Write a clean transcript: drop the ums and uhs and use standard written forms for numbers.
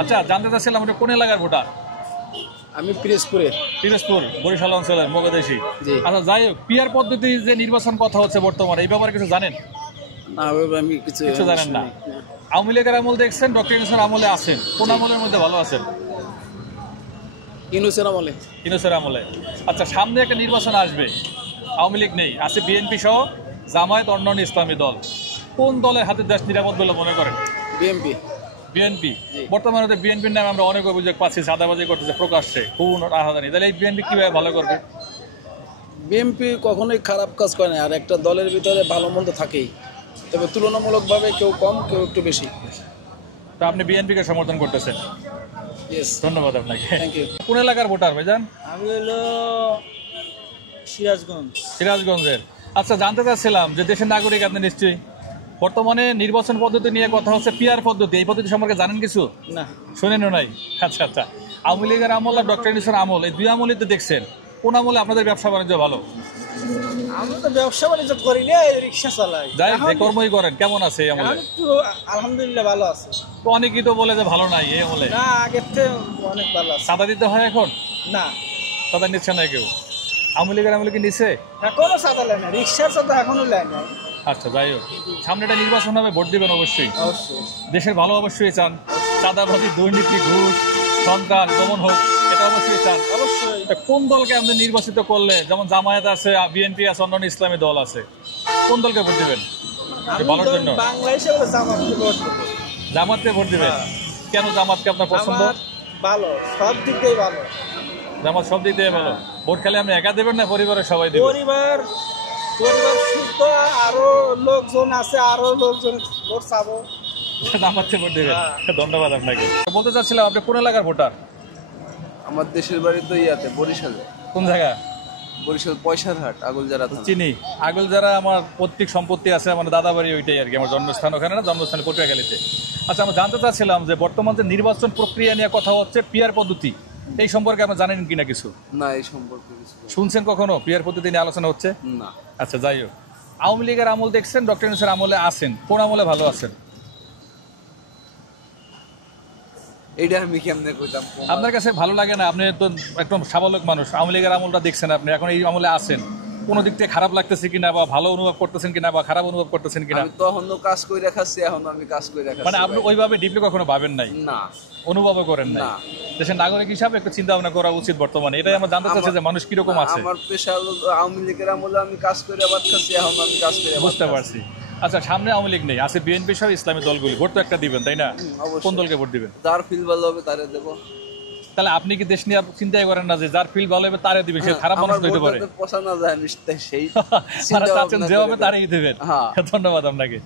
আচ্ছা, জানতে চাচ্ছিলাম ওটা কোন এলাকার ভোটার? আমি পিরোজপুর বরিশাল অঞ্চলের মগদেশি। জি। আচ্ছা, যাই হোক, পিয়ার পদ্ধতি যে নির্বাচন কথা হচ্ছে বর্তমানে, এই ব্যাপারে কিছু জানেন? না ওইভাবে আমি কিছু জানেন না। আওয়ামী লীগের আমল দেখছেন, ডক্টর ইউনূসের আমলে আছেন, কোন আমলের মধ্যে ভালো আছেন? ইউনূসের আমলে। ইউনূসের আমলে। আচ্ছা, সামনে একটা নির্বাচন আসবে, আওয়ামী লীগ নেই, আছে বিএনপি সহ জামায়াত, অন্যান্য ইসলামী দল। কোন দলের হাতে দেশ নিরাপদ বলে মনে করেন? বিএনপি। বিএনপি। বর্তমানে তো বিএনপির নামে আমরা অনেক অভিযোগ পাচ্ছি, চাঁদাবাজি করতেছে প্রকাশ্যে, খুন রাহাজানি। তাহলে এই বিএনপি কিভাবে ভালো করবে? বিএনপি কখনোই খারাপ কাজ করে না, আর একটা দলের ভিতরে ভালো মন্দ থাকেই, তবে তুলনামূলকভাবে কেউ কম কেউ একটু বেশি। তো আপনি বিএনপিকে সমর্থন করতেছেন? ইয়েস। ধন্যবাদ আপনাকে। Thank you. কোন এলাকার ভোটার ভাইজান? আমি হলো সিরাজগঞ্জ। সিরাজগঞ্জের। আচ্ছা, জানতে চাচ্ছিলাম যে দেশের নাগরিক আপনি নিশ্চয়ই, বর্তমানে নির্বাচন পদ্ধতি নিয়ে কথা হচ্ছে পিয়ার পদ্ধতি, এই পদ্ধতি সম্পর্কে জানেন কিছু? না। শোনেনও নাই? আচ্ছা আচ্ছা, আওয়ামী লীগের আমল আর ডক্টর ইউনূসের আমল, এই দুই আমলই তো দেখছেন, কোন আমলে আপনাদের ব্যবসা বাণিজ্য ভালো? আমরা তো ব্যবসা বাণিজ্য করি না, রিক্সা চালাই। যাই যে কর্মই করেন, কেমন আছে এই আমলে? একটু আলহামদুলিল্লাহ ভালো আছে। তো অনেকেই তো বলে যে ভালো নাই এই আমলে। না, আগের থেকে অনেক ভালো আছে। চাঁদা দিতে হয় এখন? না, চাঁদা নিচ্ছে না কেউ? আওয়ামী লীগের আমলে কি নিচ্ছে? এখনো চাঁদা নেয় না, রিক্সার চাঁদা এখনো নেয় না। আচ্ছা, যাই হোক, সামনে একটা নির্বাচন হবে, ভোট দিবেন অবশ্যই। অবশ্যই। দেশের ভালো অবশ্যই চান, চাঁদাবাজি, দুর্নীতি, ঘুষ, সন্ত্রাস দমন হোক, এটা অবশ্যই চান। অবশ্যই। তা কোন দলকে আপনি নির্বাচিত করলে, যেমন জামায়াত আছে, বিএনপি আছে, অন্যান্য ইসলামী দল আছে, কোন দলকে ভোট দিবেন ভালোর জন্য? বাংলাদেশে জামাতকে ভোট দেবো। জামাতকে ভোট দিবেন? কেন জামাতকে আপনার পছন্দ? জামাত ভালো, সব দিক দিয়ে ভালো। জামাত সব দিক দিয়ে ভালো। ভোট খেলে আপনি একা দেবেন না পরিবারের সবাই দেবেন? পরিবার শুদ্ধ, আরো লোকজন আছে, আরো লোকজন ভোট চাবো। জামাতকে ভোট দেবেন। ধন্যবাদ আপনাকে। বলতে চাচ্ছিলাম, আপনি কোন এলাকার ভোটার? আমার দেশের বাড়ি তো ইয়াতে বরিশালে। কোন জায়গা? বরিশাল পয়সারহাট আগলজারা থানা। চিনি। আগল যারা আমার পৈতৃক সম্পত্তি আছে, আমার দাদা বাড়ি ওইটাই আর কি, আমার জন্মস্থান ওখানে না, জন্মস্থান পটুয়াখালীতে। আচ্ছা, আমরা জানতে চাচ্ছিলাম যে বর্তমান যে নির্বাচন প্রক্রিয়া নিয়ে কথা হচ্ছে, পিয়ার পদ্ধতি, এই সম্পর্কে আপনি জানেন কিনা কিছু? না, এই সম্পর্কে কিছু জানি শুনছেন কখনো পিয়ার পদ্ধতি নিয়ে আলোচনা হচ্ছে? না। আচ্ছা, যাই হোক, আওয়ামী লীগের আমল দেখছেন, ডক্টর ইউনূসের আমলে আছেন, কোন আমলে ভালো আছেন? এইটা আমি কেমনে কইতাম? আপনার কাছে ভালো লাগে না? আপনি তো একদম স্বাভাবিক মানুষ, আওয়ামী লীগের আমলটা দেখছেন, আপনি এখন এই আমলে আছেন, কোনো দিক থেকে খারাপ লাগতেছে কিনা, বা ভালো অনুভব করতেছেন কিনা, বা খারাপ অনুভব করতেছেন কিনা? আমি তখনও কাজ করে রাখাচ্ছি, এখন আমি কাজ করে রাখাচ্ছি। মানে আপনি ওইভাবে ডিপলি কখনো ভাবেন নাই, না, অনুভবও করেন নাই? না। দেশের নাগরিক হিসাবে একটু চিন্তা ভাবনা করা উচিত বর্তমানে, এটাই আমরা জানতে চাচ্ছি যে মানুষ কিরকম আছে। আমার পেশা হলো আওয়ামী লীগের আমলে আমি কাজ করে আবার খাচ্ছি, এখন আমি কাজ করে বুঝতে পারছি। আচ্ছা, সামনে আওয়ামী লীগ নেই, আছে বিএনপি সহ ইসলামী দলগুলি, ভোট তো একটা দিবেন তাই না? অবশ্যই। কোন দলকে ভোট দিবেন? যার ফিল ভালো হবে তারে দেবো। তাহলে আপনি কি দেশ নিয়ে চিন্তাই করেন না যে যার ফিল ভালো হবে তারে দিবে? সে খারাপ মানুষ হইতে পারে। আমার পছন্দ যায়, সেই তারা চাচ্ছেন যে হবে তারই দেবেন। হ্যাঁ। ধন্যবাদ আপনাকে।